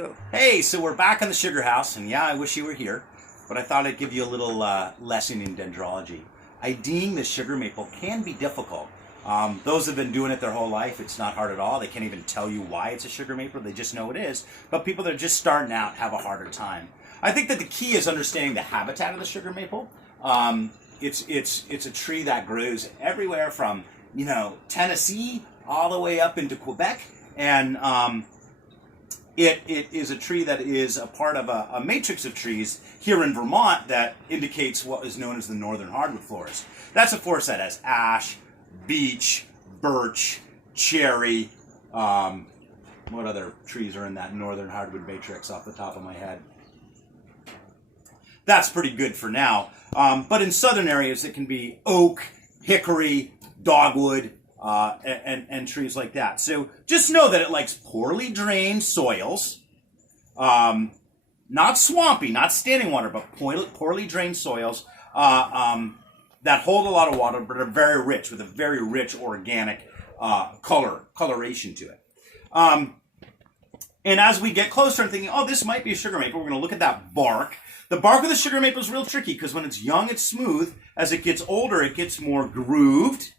Go. Hey, so we're back in the sugar house, and yeah, I wish you were here, but I thought I'd give you a little lesson in dendrology. IDing the sugar maple can be difficult. Those who have been doing it their whole life, it's not hard at all. They can't even tell you why it's a sugar maple. They just know it is. But people that are just starting out have a harder time. I think that the key is understanding the habitat of the sugar maple. It's a tree that grows everywhere from, Tennessee all the way up into Quebec, and it is a tree that is a part of a matrix of trees here in Vermont that indicates what is known as the northern hardwood forest. That's a forest that has ash, beech, birch, cherry. What other trees are in that northern hardwood matrix off the top of my head? That's pretty good for now. But in southern areas, it can be oak, hickory, dogwood, and trees like that. So just know that it likes poorly drained soils, not swampy, not standing water, but poorly drained soils that hold a lot of water but are very rich, with a very rich organic coloration to it. And as we get closer, I'm thinking, oh, this might be a sugar maple. We're going to look at that bark. The bark of the sugar maple is real tricky because when it's young, it's smooth. As it gets older, it gets more grooved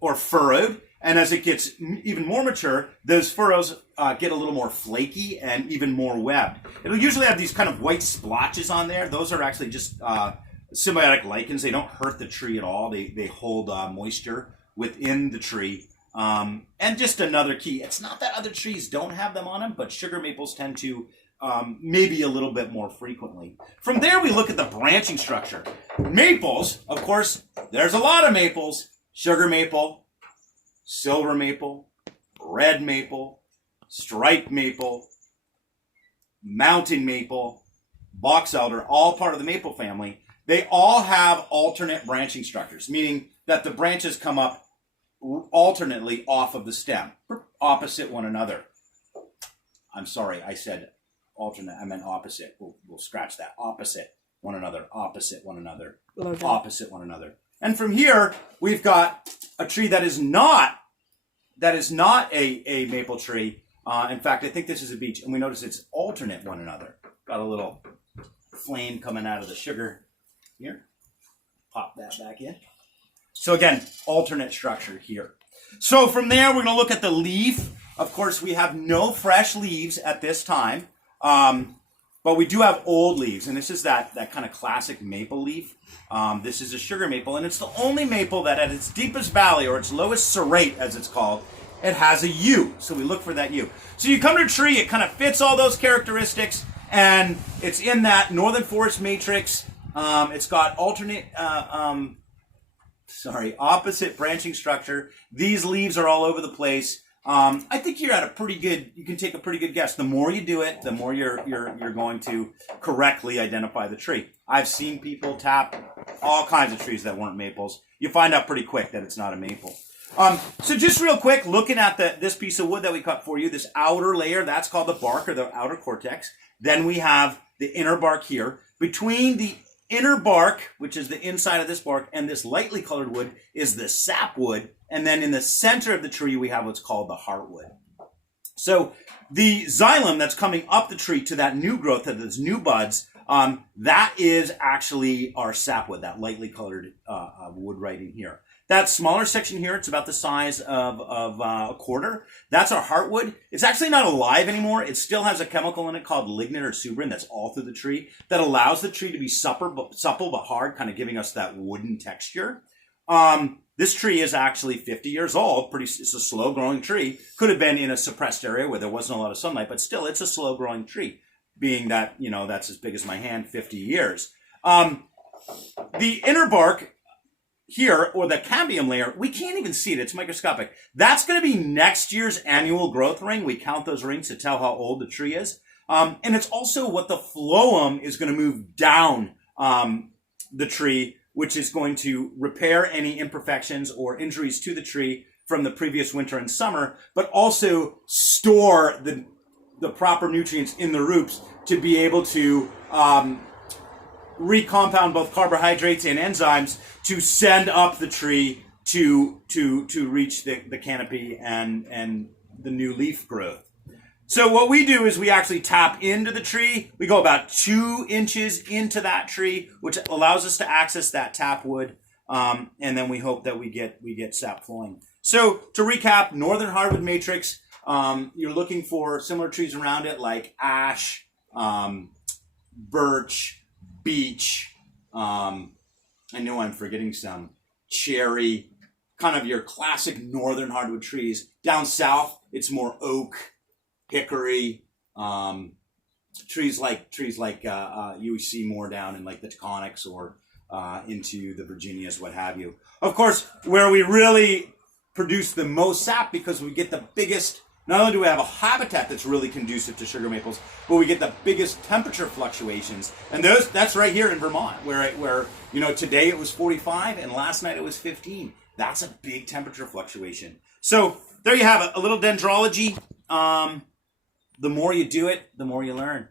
or furrowed. And as it gets even more mature, those furrows get a little more flaky and even more webbed. It'll usually have these kind of white splotches on there. Those are actually just symbiotic lichens. They don't hurt the tree at all. They hold moisture within the tree. And just another key, it's not that other trees don't have them on them, but sugar maples tend to maybe a little bit more frequently. From there, we look at the branching structure. Maples, of course, there's a lot of maples. Sugar maple, silver maple, red maple, striped maple, mountain maple, box elder, all part of the maple family. They all have alternate branching structures, meaning that the branches come up alternately off of the stem, opposite one another. I'm sorry, I said alternate, I meant opposite. We'll scratch that. Opposite one another, opposite one another, opposite one another. And from here, we've got a tree that is not a maple tree. In fact, I think this is a beech, and we notice it's alternate one another. Got a little flame coming out of the sugar here. Pop that back in. So again, alternate structure here. So from there, we're going to look at the leaf. Of course, we have no fresh leaves at this time, but we do have old leaves, and this is that kind of classic maple leaf. This is a sugar maple, and it's the only maple that at its deepest valley, or its lowest serrate, as it's called, it has a U. So we look for that U. So you come to a tree, it kind of fits all those characteristics, and it's in that northern forest matrix. It's got opposite branching structure. These leaves are all over the place. I think you're at you can take a pretty good guess. The more you do it, the more you're going to correctly identify the tree. I've seen people tap all kinds of trees that weren't maples. You find out pretty quick that it's not a maple. So just real quick, looking at this piece of wood that we cut for you, this outer layer, that's called the bark or the outer cortex. Then we have the inner bark here. Between the inner bark, which is the inside of this bark, and this lightly colored wood is the sapwood. And then in the center of the tree, we have what's called the heartwood. So the xylem that's coming up the tree to that new growth, to those new buds, that is actually our sapwood, that lightly colored wood right in here. That smaller section here, it's about the size of a quarter. That's our heartwood. It's actually not alive anymore. It still has a chemical in it called lignin or suberin that's all through the tree that allows the tree to be supple but hard, kind of giving us that wooden texture. This tree is actually 50 years old. It's a slow-growing tree. Could have been in a suppressed area where there wasn't a lot of sunlight, but still, it's a slow-growing tree, being that, that's as big as my hand, 50 years. The inner bark here, or the cambium layer, we can't even see it. It's microscopic. That's going to be next year's annual growth ring. We count those rings to tell how old the tree is. And it's also what the phloem is going to move down the tree, which is going to repair any imperfections or injuries to the tree from the previous winter and summer, but also store the proper nutrients in the roots to be able to recompound both carbohydrates and enzymes to send up the tree to reach the canopy and the new leaf growth. So what we do is we actually tap into the tree. We go about 2 inches into that tree, which allows us to access that tap wood. And then we hope that we get sap flowing. So to recap, northern hardwood matrix, you're looking for similar trees around it like ash, birch, beech. I know I'm forgetting some. Cherry, kind of your classic northern hardwood trees. Down south, it's more oak, hickory, trees like you see more down in like the Taconics or into the Virginias, what have you. Of course, where we really produce the most sap because we get the biggest. Not only do we have a habitat that's really conducive to sugar maples, but we get the biggest temperature fluctuations. And that's right here in Vermont, where today it was 45 and last night it was 15. That's a big temperature fluctuation. So there you have it, a little dendrology. The more you do it, the more you learn.